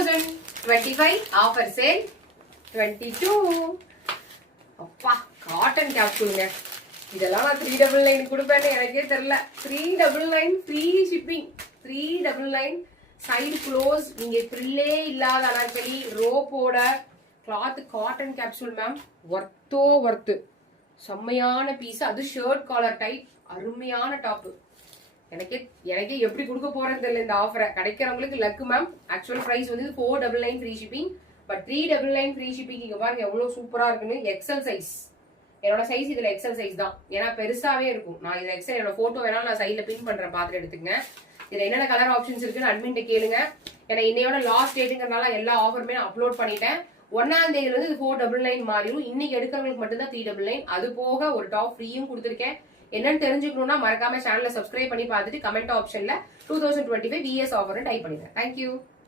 2025 offer sale 22. அப்பா cotton கேப்சூலுங்க. இதெல்லாம் நான் 399 கொடுப்பேன்னு எனக்கே தெரியல. 399 ஃப்ரீ ஷிப்பிங். 399 side close. நீங்க ஃப்ரில்லே இல்லாத அனார்கலி ரோப்போட cloth cotton capsule ma'am. Worth செம்மையான பீஸ். அது ஷர்ட் காலர் டைப். அருமையான டாப்பு. எனக்கே எப்படி கொடுக்க போறேன்னு தெரியல இந்த ஆஃபரை. கிடைக்கிறவங்களுக்கு லக்கு மேம். ஆக்சுவல் பிரைஸ் வந்து 499 free shipping. But 399 free shipping. இங்க பாருங்க எவ்வளவு சூப்பரா இருக்குன்னு. XL size. என்னோட சைஸ் இதுல எக்ஸல் சைஸ் தான். ஏன்னா பெருசாவே இருக்கும். நான் இதுல எக்ஸல் என்னோட போட்டோ வேணாலும் நான் சைட்ல பின் பண்றேன், பாத்துட்டு எடுத்துங்க. இதுல என்னென்ன கலர் ஆப்ஷன்ஸ் இருக்குன்னு அட்மின்ட்ட கேளுங்க. ஏன்னா இன்னையோட லாஸ்ட் டேட்டுங்கிறனால எல்லா ஆஃபருமே நான் அப்லோட் பண்ணிட்டேன். 1ஆம் தேதியில இருந்து 499 மாறிடும். இன்னைக்கு எடுக்கிறவங்களுக்கு மட்டும் தான் 399. அது போக ஒரு டாப் ஃப்ரீயும் கொடுத்துருக்கேன். என்னன்னு தெரிஞ்சுக்கணும்னா மறக்காம சேனலை சப்ஸ்கிரைப் பண்ணி பார்த்துட்டு கமெண்ட் ஆப்ஷன்ல 2025 VS ஆஃபர் டைப் பண்ணுங்க. தேங்க்யூ.